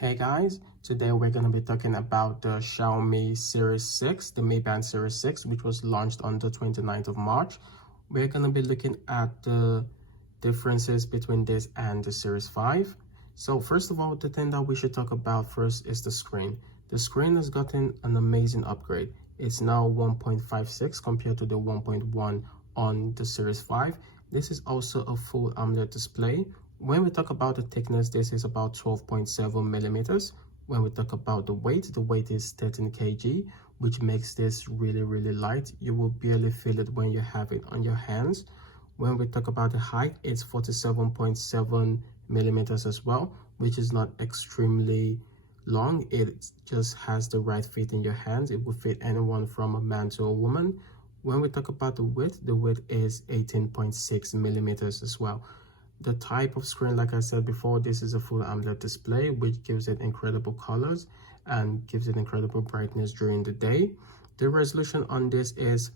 Hey guys, today we're going to be talking about the Xiaomi Series 6, the Mi Band Series 6, which was launched on the 29th of March. We're going to be looking at the differences between this and the Series 5. So first of all, the thing that we should talk about first is the screen. The screen has gotten an amazing upgrade. It's now 1.56 compared to the 1.1 on the Series 5. This is also a full AMOLED display. When we talk about the thickness, this is about 12.7 millimeters. When we talk about the weight is 13 kg, which makes this really light. You will barely feel it when you have it on your hands. When we talk about the height, it's 47.7 millimeters as well, which is not extremely long. It just has the right fit in your hands. It will fit anyone from a man to a woman. When we talk about the width is 18.6 millimeters as well. The type of screen, like I said before, this is a full AMOLED display, which gives it incredible colors and gives it incredible brightness during the day. The resolution on this is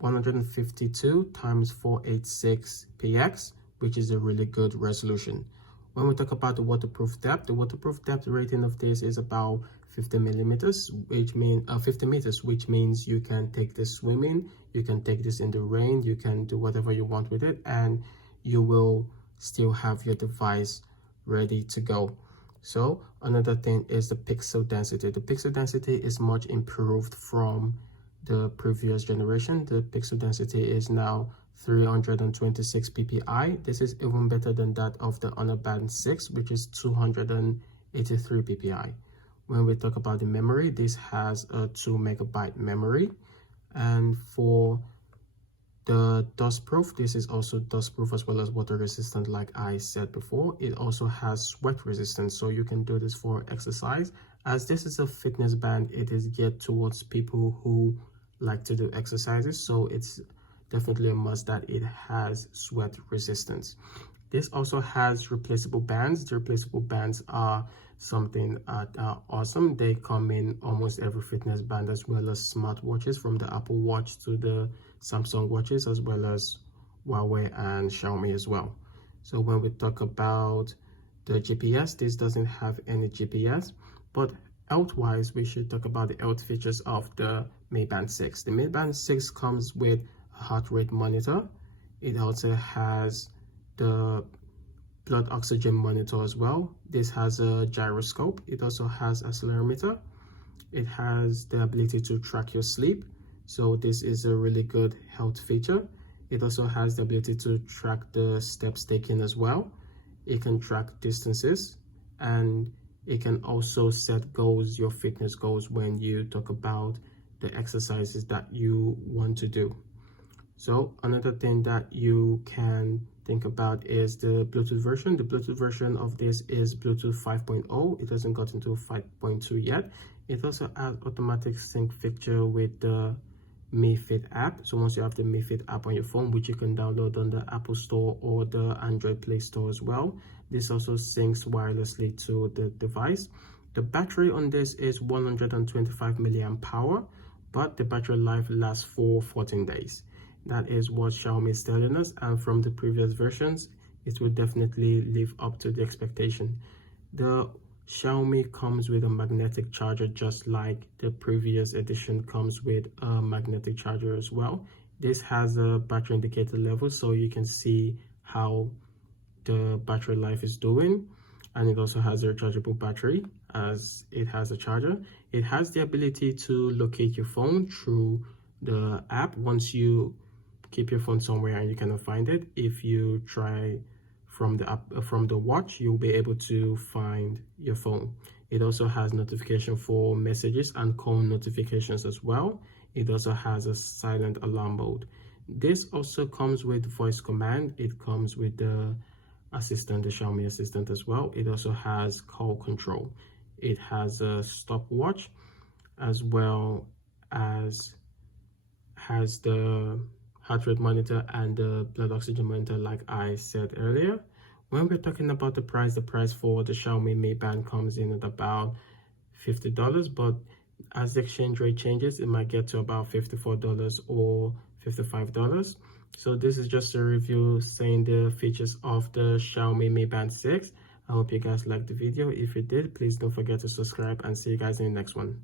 152 times 486 px, which is a really good resolution. When we talk about the waterproof depth, the waterproof depth rating of this is about 50 millimeters, which means 50 meters, which means you can take this swimming, you can take this in the rain, you can do whatever you want with it, and you will still have your device ready to go. So another thing is the pixel density. The pixel density is much improved from the previous generation. The pixel density is now 326 ppi. This is even better than that of the Honor Band 6, which is 283 ppi. When we talk about the memory, this has a 2 megabyte memory, and for the dust proof, this is also dust proof as well as water resistant, like I said before. It also has sweat resistance, so you can do this for exercise. As this is a fitness band, it is geared towards people who like to do exercises, so it's definitely a must that it has sweat resistance. This also has replaceable bands. The replaceable bands are something awesome. They come in almost every fitness band, as well as smartwatches, from the Apple Watch to the Samsung watches, as well as Huawei and Xiaomi as well. So when we talk about the GPS, this doesn't have any GPS, but health-wise, we should talk about the health features of the Mi Band 6. The Mi Band 6 comes with a heart rate monitor. It also has the blood oxygen monitor as well. This has a gyroscope. It also has accelerometer. It has the ability to track your sleep, so this is a really good health feature. It also has the ability to track the steps taken as well. It can track distances, and it can also set goals, your fitness goals, when you talk about the exercises that you want to do. So another thing that you can think about is the Bluetooth version. The Bluetooth version of this is Bluetooth 5.0. It hasn't gotten to 5.2 yet. It also has automatic sync feature with the Mi Fit app. So once you have the Mi Fit app on your phone, which you can download on the Apple Store or the Android Play Store as well, this also syncs wirelessly to the device. The battery on this is 125 milliamp hour, but the battery life lasts for 14 days. That is what Xiaomi is telling us, and from the previous versions, it will definitely live up to the expectation. The Xiaomi comes with a magnetic charger, just like the previous edition comes with a magnetic charger as well. This has a battery indicator level, so you can see how the battery life is doing, and it also has a rechargeable battery, as it has a charger. It has the ability to locate your phone through the app. Once you keep your phone somewhere and you cannot find it, if you try from the app, from the watch, you'll be able to find your phone. It also has notification for messages and call notifications as well. It also has a silent alarm mode. This also comes with voice command. It comes with the assistant, the Xiaomi assistant as well. It also has call control. It has a stopwatch, as well as has the heart rate monitor and the blood oxygen monitor, like I said earlier. When we're talking about the price for the Xiaomi Mi Band comes in at about $50, but as the exchange rate changes, it might get to about $54 or $55. So this is just a review saying the features of the Xiaomi Mi Band 6. I hope you guys liked the video. If you did, please don't forget to subscribe, and see you guys in the next one.